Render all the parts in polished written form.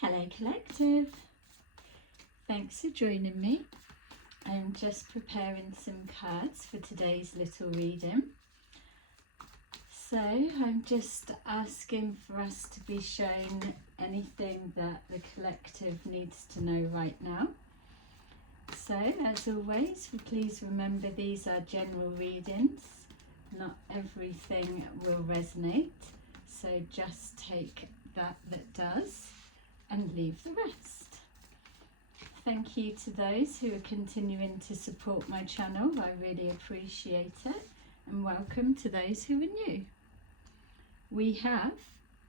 Hello Collective, thanks for joining me. I'm just preparing some cards for today's little reading. So I'm just asking for us to be shown anything that the collective needs to know right now. So as always, please remember these are general readings. Not everything will resonate. So just take that does and leave the rest. Thank you to those who are continuing to support my channel. I really appreciate it. And welcome to those who are new. We have,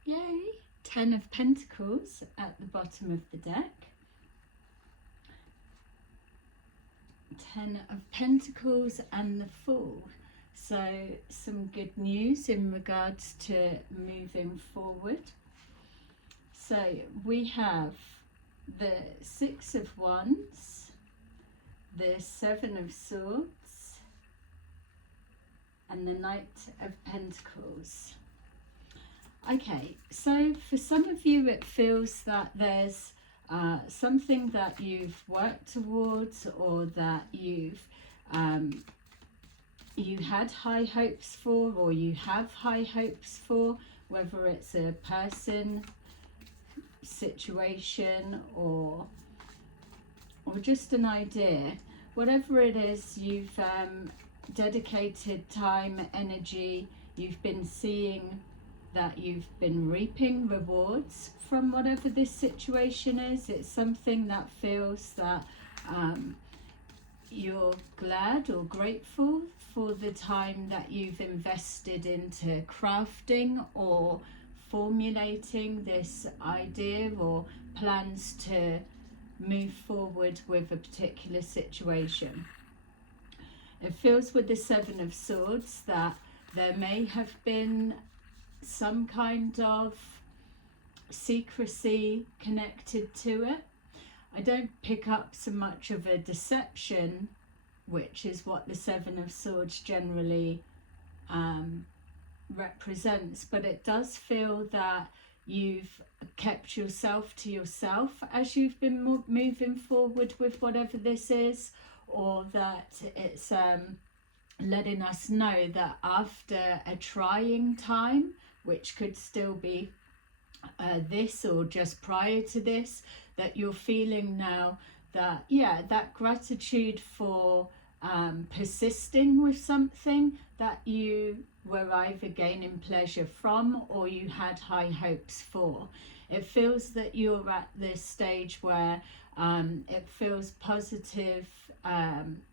yay, 10 of Pentacles at the bottom of the deck. 10 of Pentacles and the Fool. So some good news in regards to moving forward. So we have the 6 of Wands, the 7 of Swords, and the Knight of Pentacles. Okay, so for some of you it feels that there's something that you've worked towards, or that you had high hopes for, or you have high hopes for, whether it's a person, situation, or just an idea. Whatever it is, you've dedicated time, energy, you've been seeing that you've been reaping rewards from whatever this situation is. It's something that feels that you're glad or grateful for the time that you've invested into crafting or formulating this idea or plans to move forward with a particular situation. It feels with the 7 of Swords that there may have been some kind of secrecy connected to it. I don't pick up so much of a deception, which is what the 7 of Swords generally represents, but it does feel that you've kept yourself to yourself as you've been moving forward with whatever this is, or that it's letting us know that after a trying time, which could still be this or just prior to this, that you're feeling now that, yeah, that gratitude for persisting with something that you were either gaining pleasure from or you had high hopes for. It feels that you're at this stage where it feels positive.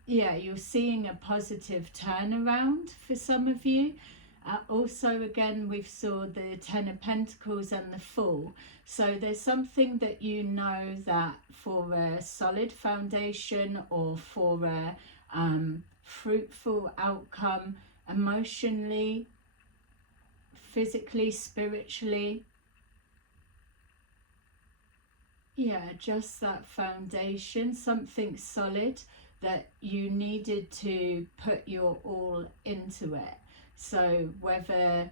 Yeah, you're seeing a positive turnaround for some of you. Also, again, we saw the 10 of Pentacles and the Fool. So there's something that you know that for a solid foundation or for a fruitful outcome, emotionally, physically, spiritually, yeah, just that foundation, something solid that you needed to put your all into it. So whether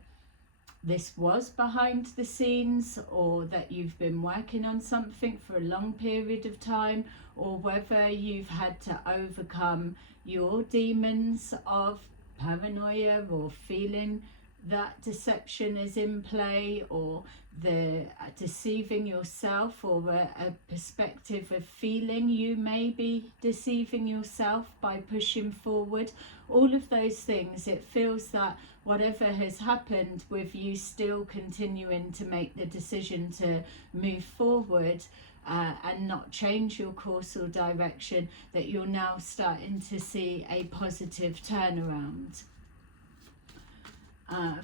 this was behind the scenes, or that you've been working on something for a long period of time, or whether you've had to overcome your demons of paranoia, or feeling that deception is in play, or the deceiving yourself, or a perspective of feeling you may be deceiving yourself by pushing forward. All of those things, it feels that whatever has happened with you still continuing to make the decision to move forward and not change your course or direction, that you're now starting to see a positive turnaround.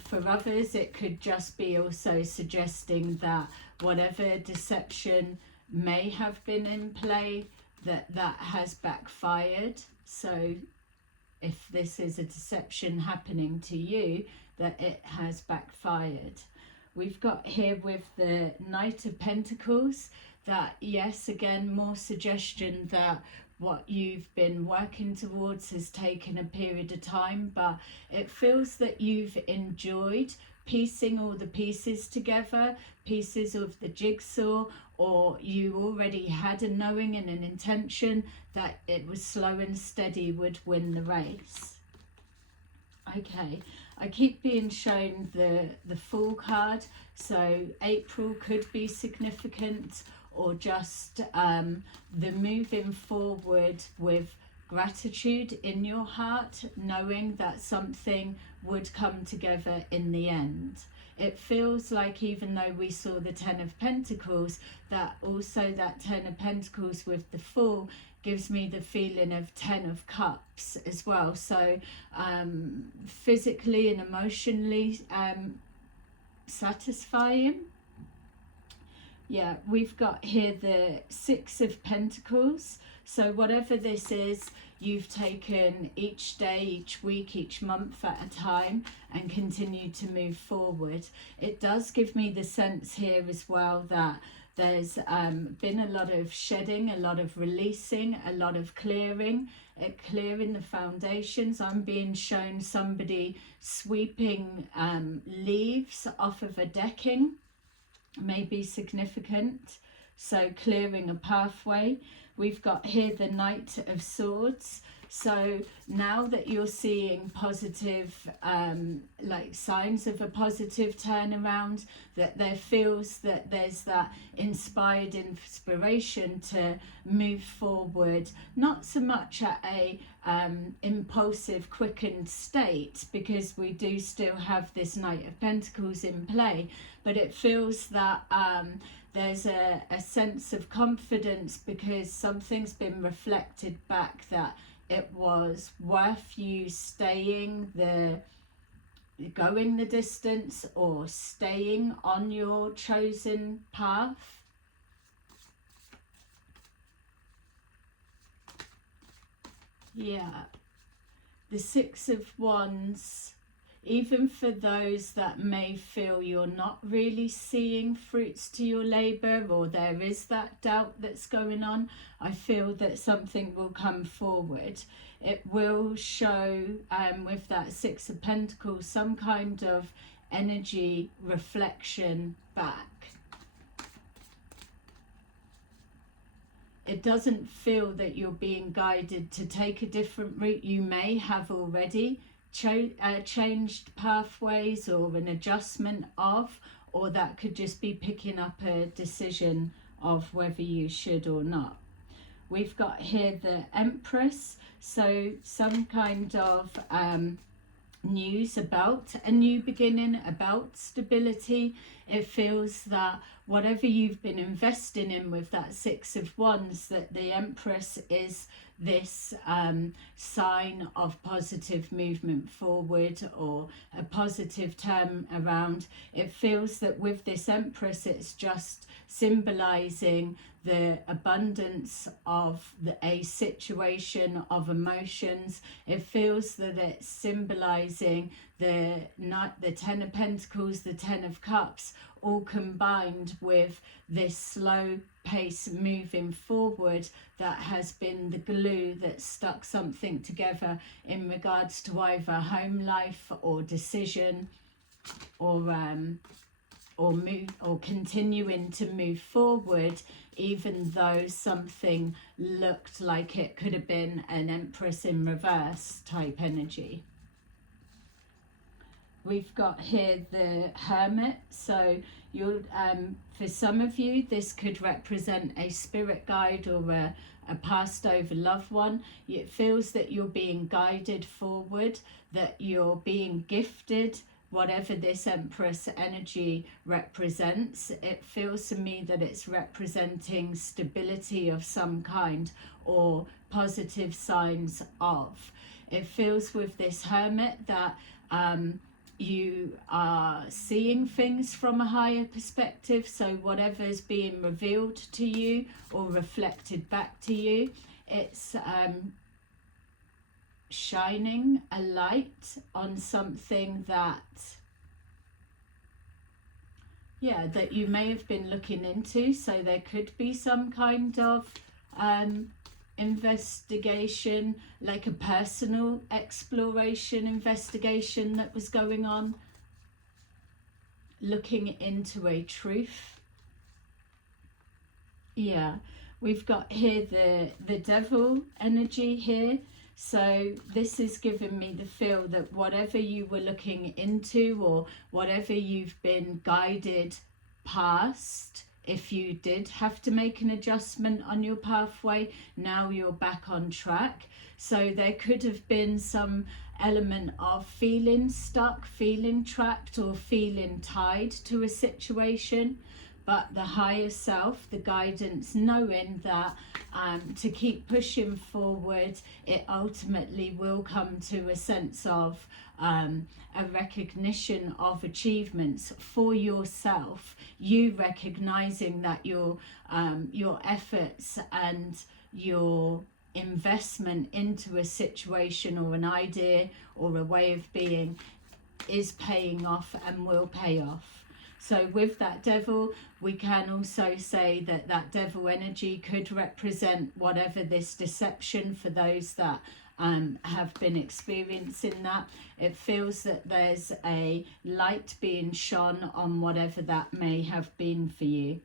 For others, it could just be also suggesting that whatever deception may have been in play, that has backfired. So if this is a deception happening to you, that it has backfired. We've got here with the Knight of Pentacles that, yes, again, more suggestion that what you've been working towards has taken a period of time, but it feels that you've enjoyed piecing all the pieces together, pieces of the jigsaw, or you already had a knowing and an intention that it was slow and steady would win the race. Okay, I keep being shown the Fool card, so April could be significant, or just the moving forward with gratitude in your heart, knowing that something would come together in the end. It feels like, even though we saw the Ten of Pentacles, that also that Ten of Pentacles with the Fool gives me the feeling of Ten of Cups as well. So physically and emotionally satisfying. Yeah, we've got here the Six of Pentacles. So whatever this is, you've taken each day, each week, each month at a time and continue to move forward. It does give me the sense here as well that there's been a lot of shedding, a lot of releasing, a lot of clearing, clearing the foundations. I'm being shown somebody sweeping leaves off of a decking, may be significant. So clearing a pathway. We've got here the Knight of Swords. So now that you're seeing positive, like signs of a positive turnaround, that there feels that there's that inspired inspiration to move forward, not so much at a impulsive, quickened state, because we do still have this Knight of Pentacles in play, but it feels that there's a sense of confidence because something's been reflected back that it was worth you going the distance or staying on your chosen path. Yeah, the Six of Wands, even for those that may feel you're not really seeing fruits to your labour, or there is that doubt that's going on, I feel that something will come forward. It will show with that Six of Pentacles some kind of energy reflection back. It doesn't feel that you're being guided to take a different route. You may have already changed pathways or an adjustment of, or that could just be picking up a decision of whether you should or not. We've got here the Empress, so some kind of news about a new beginning, about stability. It feels that whatever you've been investing in with that Six of Wands, that the Empress is this sign of positive movement forward or a positive turn around. It feels that with this Empress, it's just symbolizing the abundance of a situation of emotions. It feels that it's symbolizing the Ten of Pentacles, the Ten of Cups, all combined with this slow pace moving forward that has been the glue that stuck something together in regards to either home life or decision, or continuing to move forward, even though something looked like it could have been an Empress in reverse type energy. We've got here the Hermit, so you're for some of you this could represent a spirit guide or a passed over loved one. It feels that you're being guided forward, that you're being gifted whatever this Empress energy represents. It feels to me that it's representing stability of some kind or positive signs of. It feels with this Hermit that you are seeing things from a higher perspective, so whatever's being revealed to you or reflected back to you, it's shining a light on something that that you may have been looking into. So there could be some kind of investigation, like a personal exploration investigation that was going on. looking into a truth. Yeah, we've got here the devil energy here. So this is giving me the feel that whatever you were looking into, or whatever you've been guided past, if you did have to make an adjustment on your pathway, now you're back on track. So there could have been some element of feeling stuck, feeling trapped, or feeling tied to a situation. But the higher self, the guidance, knowing that to keep pushing forward, it ultimately will come to a sense of a recognition of achievements for yourself, you recognizing that your efforts and your investment into a situation or an idea or a way of being is paying off and will pay off. So with that devil, we can also say that that devil energy could represent whatever this deception for those that have been experiencing that. It feels that there's a light being shone on whatever that may have been for you.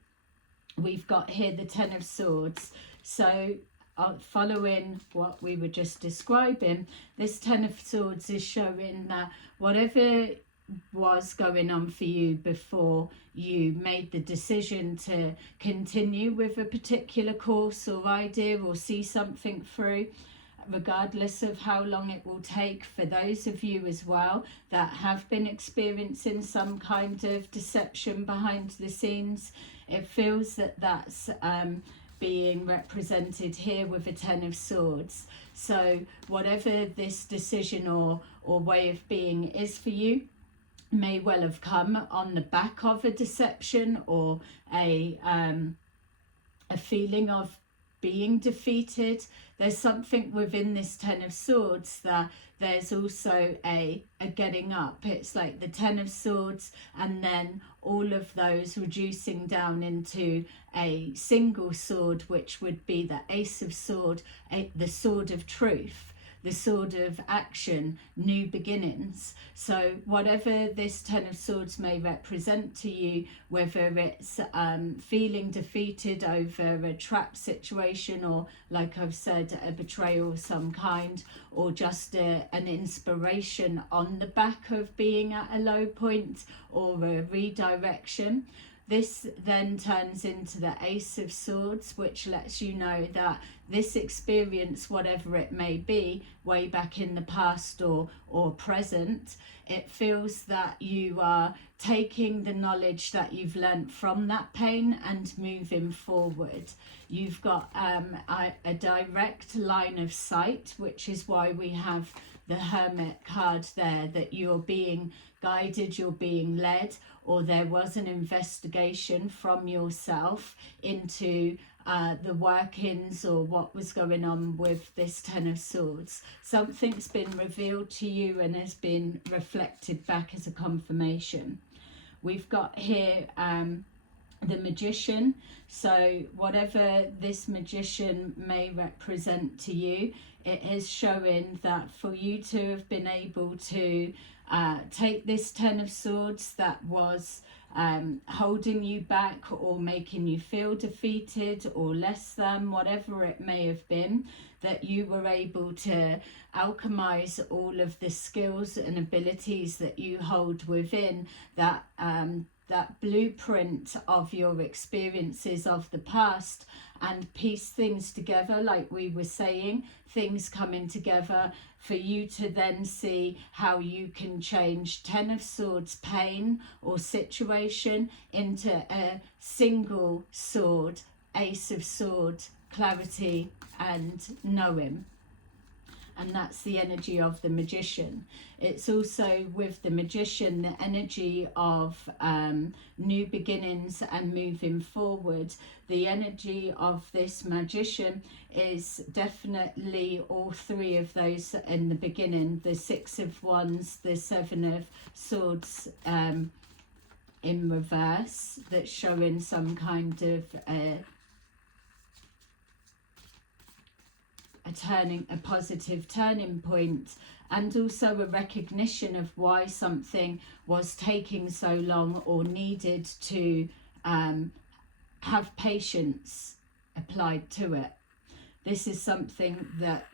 We've got here the Ten of Swords. So following what we were just describing, this Ten of Swords is showing that whatever was going on for you before you made the decision to continue with a particular course or idea or see something through, regardless of how long it will take, for those of you as well that have been experiencing some kind of deception behind the scenes, it feels that that's being represented here with a Ten of Swords. So whatever this decision or way of being is for you may well have come on the back of a deception or a feeling of being defeated. There's something within this Ten of Swords that there's also a getting up. It's like the Ten of Swords and then all of those reducing down into a single sword, which would be the Ace of Swords, the sword of truth, the sword of action, new beginnings. So whatever this Ten of Swords may represent to you, whether it's feeling defeated over a trap situation, or like I've said, a betrayal of some kind, or just an inspiration on the back of being at a low point or a redirection, this then turns into the Ace of Swords, which lets you know that this experience, whatever it may be, way back in the past or present, it feels that you are taking the knowledge that you've learnt from that pain and moving forward. You've got a direct line of sight, which is why we have the Hermit card there, that you're being guided, you're being led, or there was an investigation from yourself into the workings or what was going on with this Ten of Swords. Something's been revealed to you and has been reflected back as a confirmation. We've got here the Magician. So whatever this Magician may represent to you, it is showing that for you to have been able to take this Ten of Swords that was holding you back or making you feel defeated or less than, whatever it may have been, that you were able to alchemize all of the skills and abilities that you hold within, that that blueprint of your experiences of the past, and piece things together, like we were saying, things coming together for you to then see how you can change Ten of Swords pain or situation into a single sword, Ace of Swords, clarity and knowing. And that's the energy of the Magician. It's also with the Magician the energy of new beginnings and moving forward. The energy of this Magician is definitely all three of those in the beginning. The Six of Wands, the Seven of Swords in reverse, that's showing some kind of a positive turning point, and also a recognition of why something was taking so long, or needed to have patience applied to it. This is something that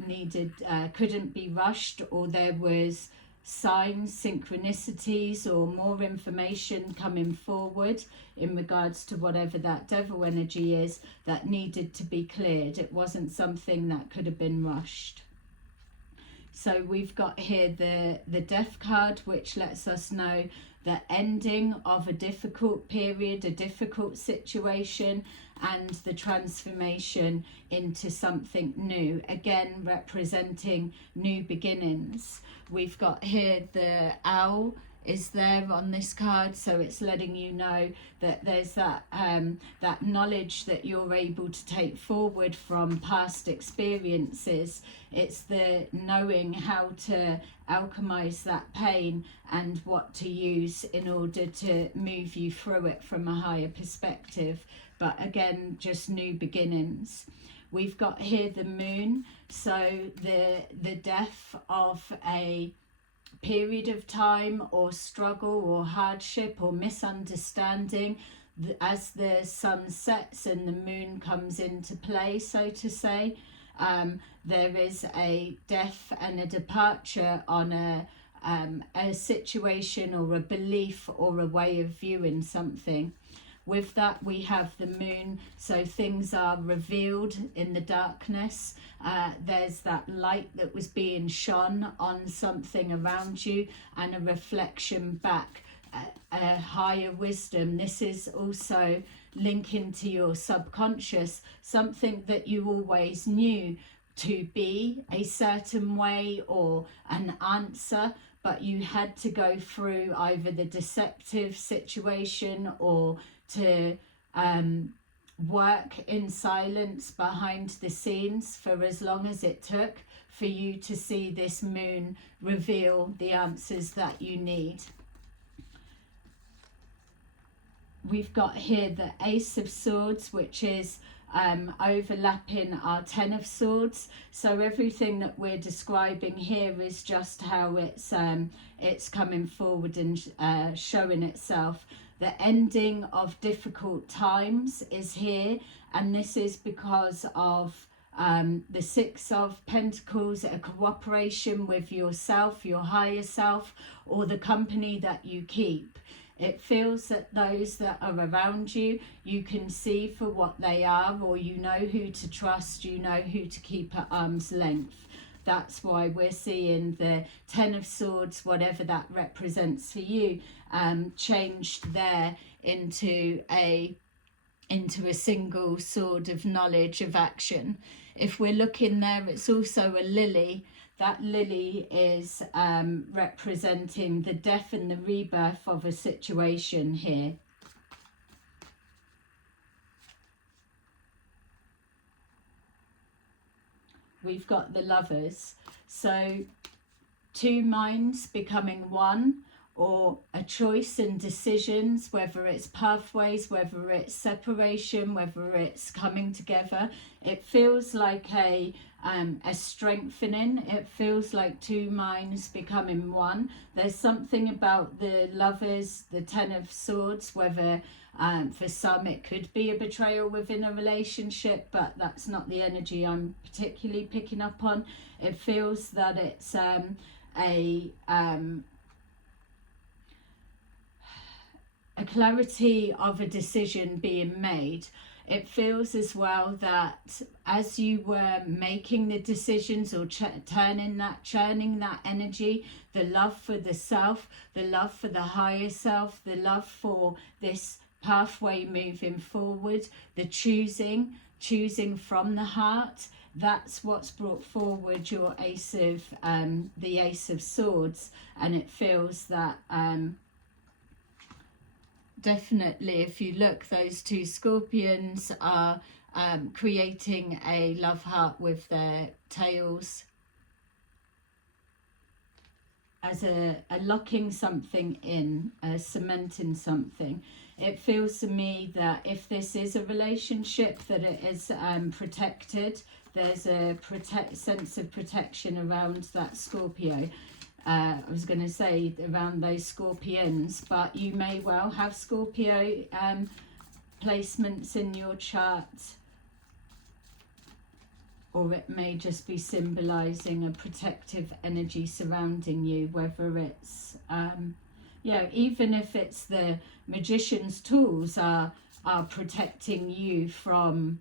couldn't be rushed, or there was signs, synchronicities, or more information coming forward in regards to whatever that devil energy is that needed to be cleared. It wasn't something that could have been rushed. So we've got here the Death card, which lets us know the ending of a difficult period, a difficult situation, and the transformation into something new, again representing new beginnings. We've got here the owl is there on this card, so it's letting you know that there's that that knowledge that you're able to take forward from past experiences. It's the knowing how to alchemize that pain and what to use in order to move you through it from a higher perspective. But again, just new beginnings. We've got here the moon, so the death of a period of time, or struggle, or hardship, or misunderstanding, as the sun sets and the moon comes into play, so to say. There is a death and a departure on a situation, or a belief, or a way of viewing something. With that, we have the moon, so things are revealed in the darkness. There's that light that was being shone on something around you, and a reflection back, a higher wisdom. This is also linking to your subconscious, something that you always knew to be a certain way, or an answer, but you had to go through either the deceptive situation, or to work in silence behind the scenes for as long as it took for you to see this moon reveal the answers that you need. We've got here the Ace of Swords, which is overlapping our Ten of Swords. So everything that we're describing here is just how it's coming forward and showing itself. The ending of difficult times is here, and this is because of the Six of Pentacles, a cooperation with yourself, your higher self, or the company that you keep. It feels that those that are around you, you can see for what they are, or you know who to trust, you know who to keep at arm's length. That's why we're seeing the Ten of Swords, whatever that represents for you, changed there into a single sword of knowledge, of action. If we're looking there, it's also a lily. That lily is representing the death and the rebirth of a situation here. We've got the Lovers. So two minds becoming one, or a choice and decisions, whether it's pathways, whether it's separation, whether it's coming together. It feels like a strengthening. It feels like two minds becoming one. There's something about the Lovers, the Ten of Swords, whether for some it could be a betrayal within a relationship, but that's not the energy I'm particularly picking up on. It feels that it's a clarity of a decision being made. It feels as well that as you were making the decisions, or churning that energy, the love for the self, the love for the higher self, the love for this pathway moving forward, the choosing from the heart, that's what's brought forward your the Ace of Swords. And it feels that definitely, if you look, those two Scorpions are creating a love heart with their tails, as a locking something in, cementing something. it feels to me that if this is a relationship, that it is protected. There's a sense of protection around that Scorpio. I was going to say around those Scorpions, but you may well have Scorpio placements in your chart, or it may just be symbolizing a protective energy surrounding you, whether it's even if it's the magician's tools are protecting you from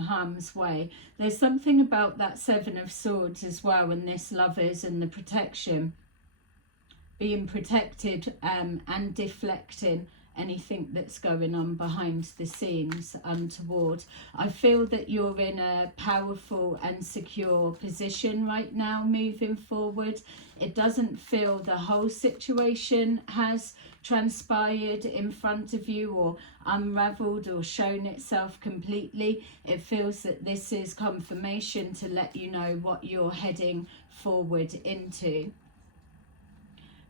harm's way. There's something about that Seven of Swords as well, and this Lovers and the protection, being protected and deflecting anything that's going on behind the scenes untoward. I feel that you're in a powerful and secure position right now moving forward. It doesn't feel the whole situation has transpired in front of you or unraveled or shown itself completely. It feels that this is confirmation to let you know what you're heading forward into.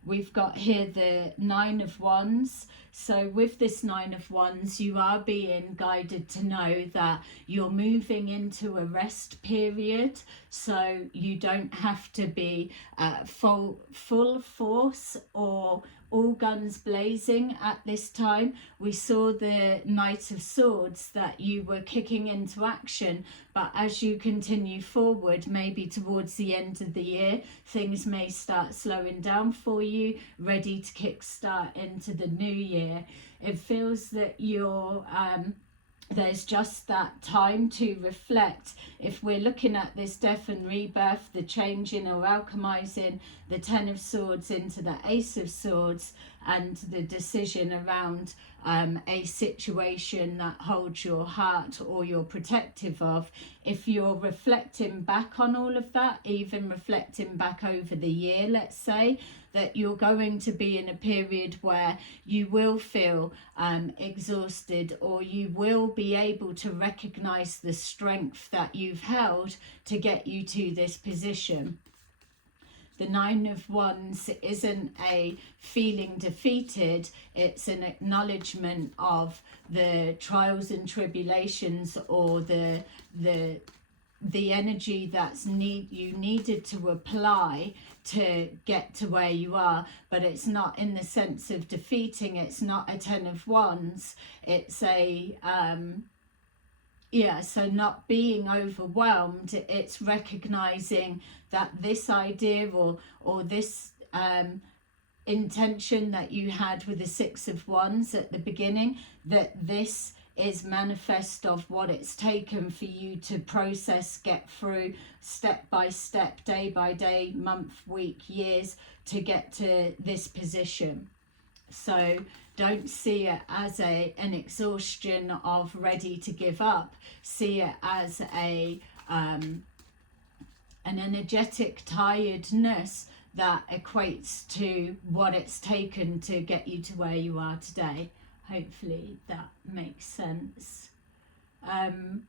We've got here the Nine of Wands. So with this Nine of Wands, you are being guided to know that you're moving into a rest period. So you don't have to be full force or all guns blazing at this time. We saw the Knight of Swords that you were kicking into action, but as you continue forward, maybe towards the end of the year, things may start slowing down for you, ready to kickstart into the new year. It feels that you're there's just that time to reflect. If we're looking at this death and rebirth, the changing or alchemizing, the Ten of Swords into the Ace of Swords, and the decision around a situation that holds your heart or you're protective of, if you're reflecting back on all of that, even reflecting back over the year, let's say, that you're going to be in a period where you will feel exhausted, or you will be able to recognize the strength that you've held to get you to this position. The Nine of Wands isn't a feeling defeated, it's an acknowledgement of the trials and tribulations, or the energy that's you needed to apply to get to where you are. But it's not in the sense of defeating. It's not a Ten of Wands. It's a so not being overwhelmed. It's recognizing that this idea or this intention that you had with the Six of Wands at the beginning, that this is manifest of what it's taken for you to process, get through step by step, day by day, month, week, years, to get to this position. So don't see it as an exhaustion of ready to give up. See it as an energetic tiredness that equates to what it's taken to get you to where you are today. Hopefully that makes sense. And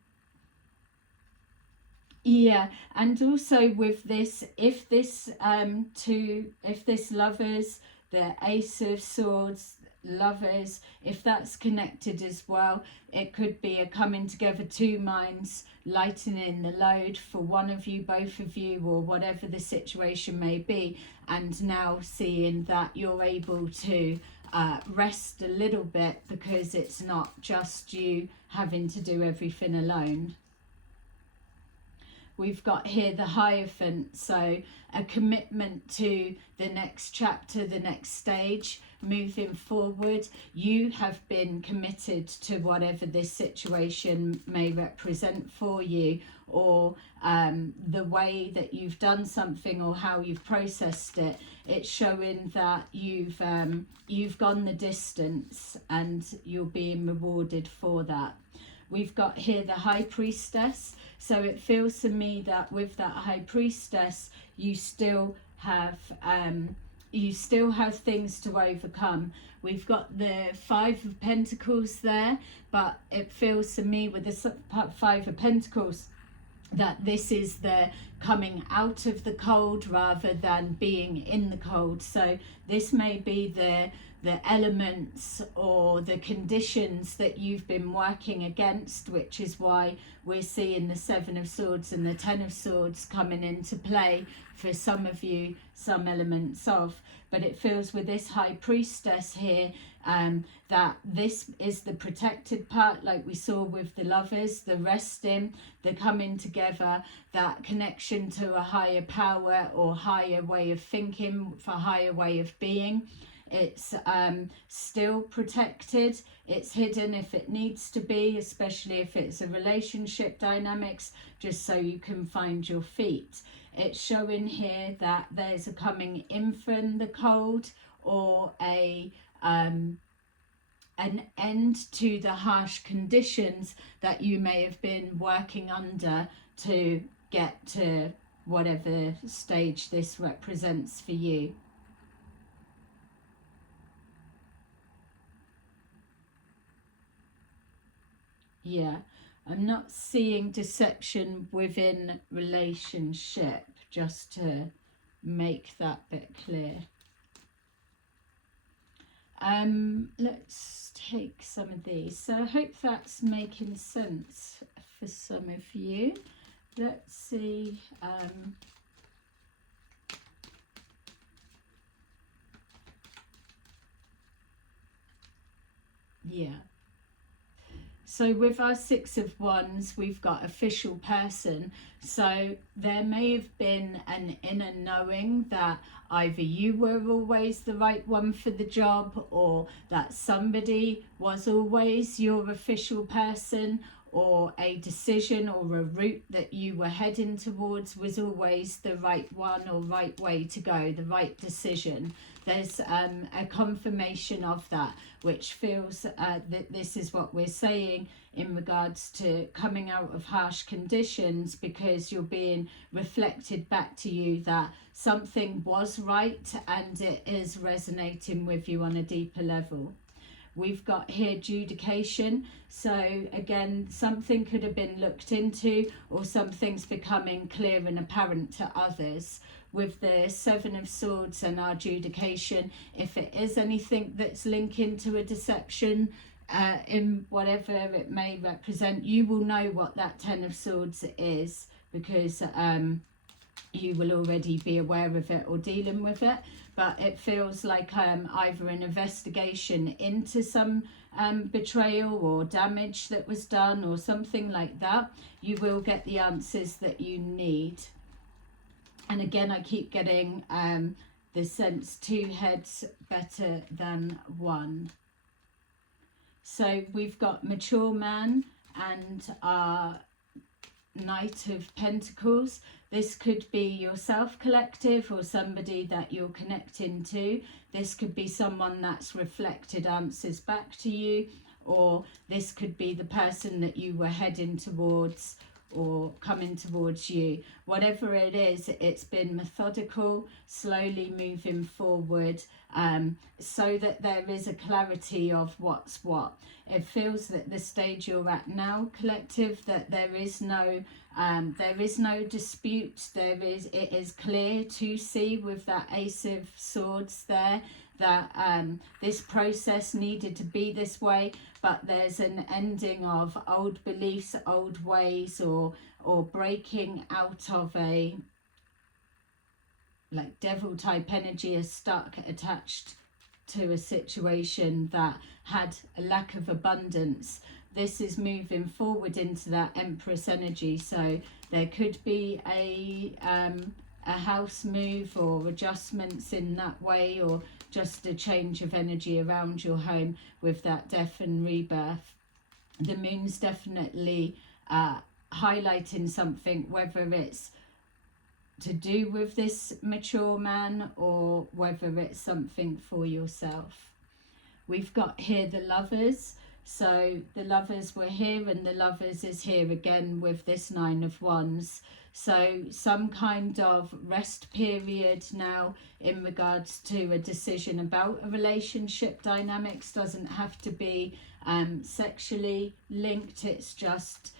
also with this, if this Lovers, the Ace of Swords, Lovers, if that's connected as well, it could be a coming together, two minds lightening the load for one of you, both of you, or whatever the situation may be, and now seeing that you're able to rest a little bit, because it's not just you having to do everything alone. We've got here the Hierophant, so a commitment to the next chapter, the next stage, moving forward. You have been committed to whatever this situation may represent for you, or the way that you've done something or how you've processed it. It's showing that you've gone the distance and you're being rewarded for that. We've got here the High Priestess. So it feels to me that with that High Priestess, you still have things to overcome. We've got the Five of Pentacles there, but it feels to me with the Five of Pentacles that this is the coming out of the cold rather than being in the cold. So this may be the the elements or the conditions that you've been working against, which is why we're seeing the Seven of Swords and the Ten of Swords coming into play for some of you, some elements of. But it feels with this High Priestess here, that this is the protected part, like we saw with the Lovers, the resting, the coming together, that connection to a higher power or higher way of thinking, for higher way of being. It's still protected, it's hidden if it needs to be, especially if it's a relationship dynamics, just so you can find your feet. It's showing here that there's a coming in from the cold, or an end to the harsh conditions that you may have been working under to get to whatever stage this represents for you. Yeah, I'm not seeing deception within relationship, just to make that bit clear. Let's take some of these. So I hope that's making sense for some of you. Let's see. Yeah. So with our Six of Wands, we've got official person. So there may have been an inner knowing that either you were always the right one for the job, or that somebody was always your official person, or a decision or a route that you were heading towards was always the right one or right way to go, the right decision. There's a confirmation of that, which feels that this is what we're saying in regards to coming out of harsh conditions, because you're being reflected back to you that something was right and it is resonating with you on a deeper level. We've got here adjudication. So again, something could have been looked into, or something's becoming clear and apparent to others. With the Seven of Swords and our adjudication, if it is anything that's linking to a deception, in whatever it may represent, you will know what that Ten of Swords is, because you will already be aware of it or dealing with it. But it feels like either an investigation into some betrayal or damage that was done, or something like that. You will get the answers that you need. And again, I keep getting the sense 2 heads better than 1. So we've got mature man and our Knight of Pentacles. This could be yourself collective, or somebody that you're connecting to. This could be someone that's reflected answers back to you, or this could be the person that you were heading towards or coming towards you. Whatever it is, it's been methodical, slowly moving forward, so that there is a clarity of what's what. It feels that the stage you're at now, collective, that there is no dispute. It is clear to see with that Ace of Swords there that this process needed to be this way, but there's an ending of old beliefs, old ways, or breaking out of a like devil type energy, is stuck, attached to a situation that had a lack of abundance. This is moving forward into that Empress energy. So there could be a house move or adjustments in that way, or just a change of energy around your home with that death and rebirth. The moon's definitely highlighting something, whether it's to do with this mature man or whether it's something for yourself. We've got here the Lovers. So the Lovers were here, and the Lovers is here again with this Nine of Wands. So some kind of rest period now in regards to a decision about a relationship dynamics. Doesn't have to be sexually linked. It's just,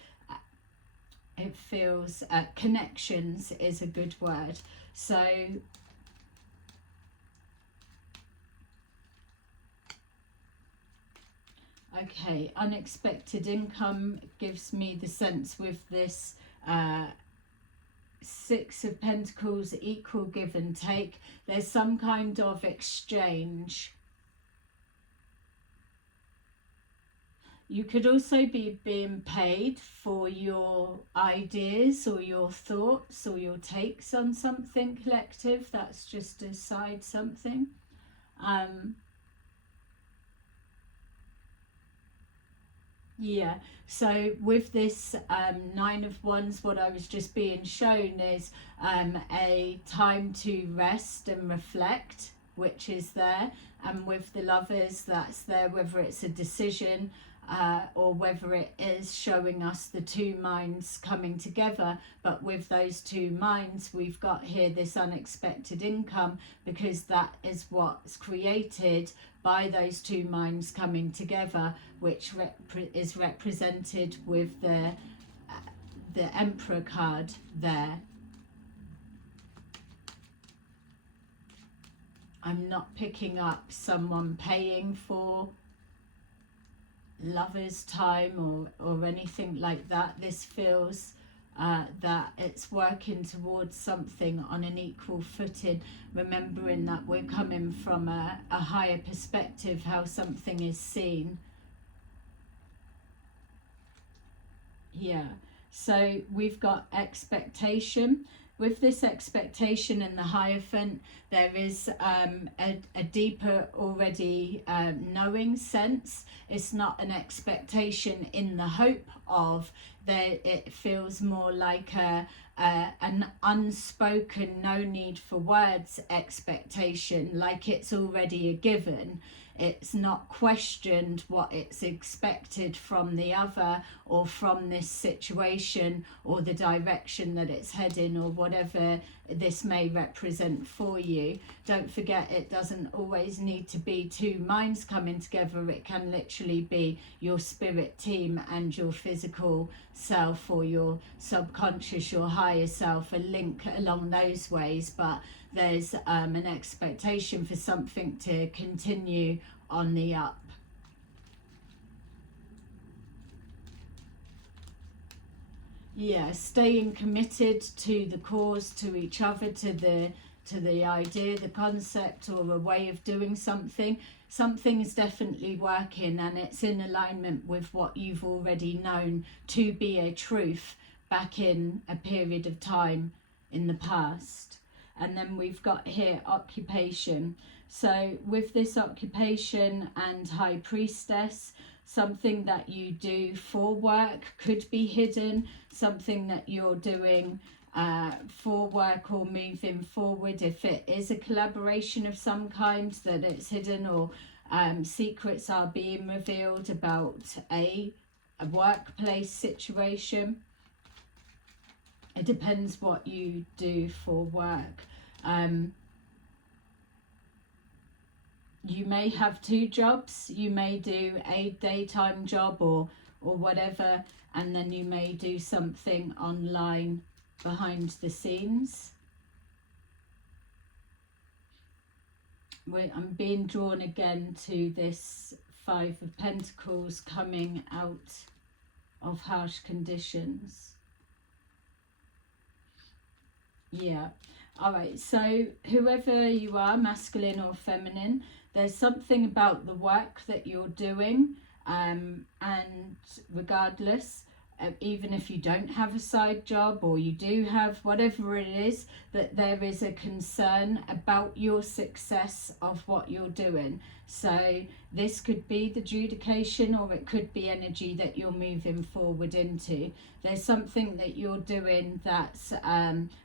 it feels, connections is a good word. So Okay, unexpected income gives me the sense with this Six of Pentacles, equal give and take. There's some kind of exchange. You could also be being paid for your ideas or your thoughts or your takes on something collective. That's just a side something. Yeah, so with this Nine of Wands, what I was just being shown is a time to rest and reflect, which is there. And with the Lovers, that's there, whether it's a decision or whether it is showing us the two minds coming together. But with those two minds, we've got here this unexpected income, because that is what's created by those two minds coming together, which is represented with the Emperor card there. I'm not picking up someone paying for Lovers' time or anything like that. This feels that it's working towards something on an equal footing, remembering that we're coming from a higher perspective, how something is seen. Yeah, so we've got expectation. With this expectation in the Hierophant, there is a deeper already knowing sense. It's not an expectation in the hope of, that it feels more like an unspoken, no need for words expectation, like it's already a given. It's not questioned what it's expected from the other or from this situation or the direction that it's heading or whatever this may represent for you. Don't forget, it doesn't always need to be two minds coming together. It can literally be your spirit team and your physical self, or your subconscious, your higher self, a link along those ways. But there's an expectation for something to continue on the up. Yeah, staying committed to the cause, to each other, to the idea, the concept, or a way of doing something. Something is definitely working, and it's in alignment with what you've already known to be a truth back in a period of time in the past. And then we've got here occupation. So with this occupation and High Priestess, something that you do for work could be hidden. Something that you're doing for work or moving forward, if it is a collaboration of some kind, that it's hidden, or secrets are being revealed about a workplace situation. It depends what you do for work. You may have two jobs. You may do a daytime job or whatever, and then you may do something online behind the scenes. I'm being drawn again to this Five of Pentacles coming out of harsh conditions. Yeah. All right, so whoever you are, masculine or feminine, there's something about the work that you're doing, and regardless, even if you don't have a side job or you do have, whatever it is, that there is a concern about your success of what you're doing. So this could be the adjudication, or it could be energy that you're moving forward into. There's something that you're doing that's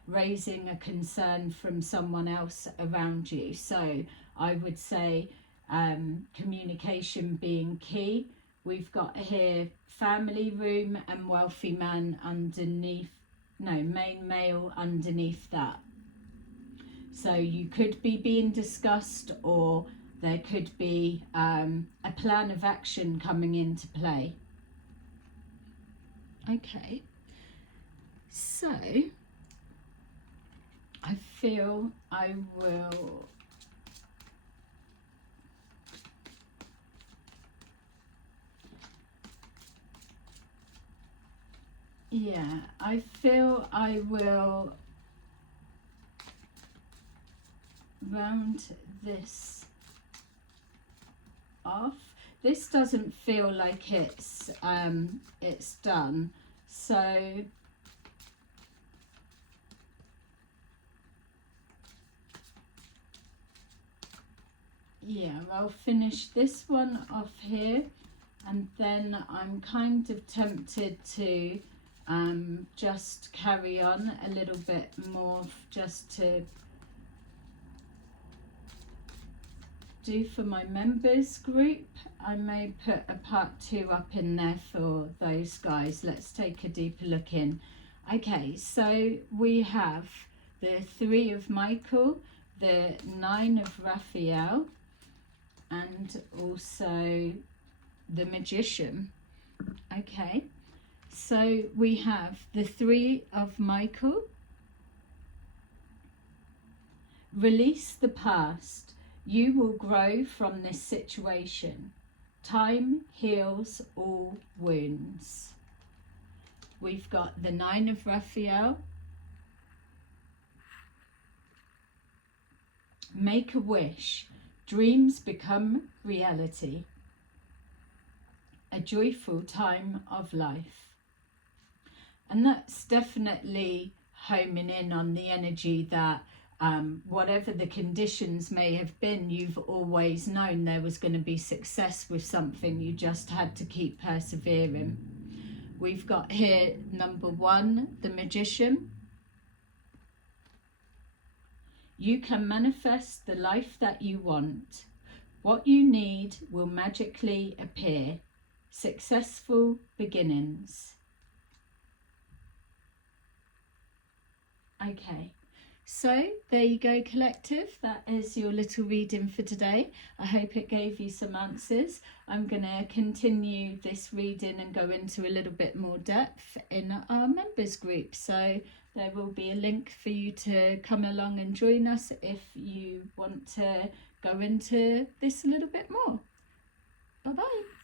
raising a concern from someone else around you. So I would say communication being key. We've got here family room and wealthy man underneath, no, main male underneath that. So you could be being discussed, or there could be a plan of action coming into play. Okay, so I feel I will Yeah, I feel I will round this off. This doesn't feel like it's done, so yeah, I'll finish this one off here, and then I'm kind of tempted to just carry on a little bit more, just to do for my members group. I may put a part 2 up in there for those guys. Let's take a deeper look in. Okay, so we have the 3 of Michael, the 9 of Raphael, and also the Magician. Okay, so we have the 3 of Michael. Release the past. You will grow from this situation. Time heals all wounds. We've got the 9 of Raphael. Make a wish. Dreams become reality. A joyful time of life. And that's definitely homing in on the energy that whatever the conditions may have been, you've always known there was going to be success with something. You just had to keep persevering. We've got here number 1, the Magician. You can manifest the life that you want. What you need will magically appear. Successful beginnings. Okay, so there you go, collective. That is your little reading for today. I hope it gave you some answers. I'm going to continue this reading and go into a little bit more depth in our members group. So there will be a link for you to come along and join us if you want to go into this a little bit more. Bye-bye.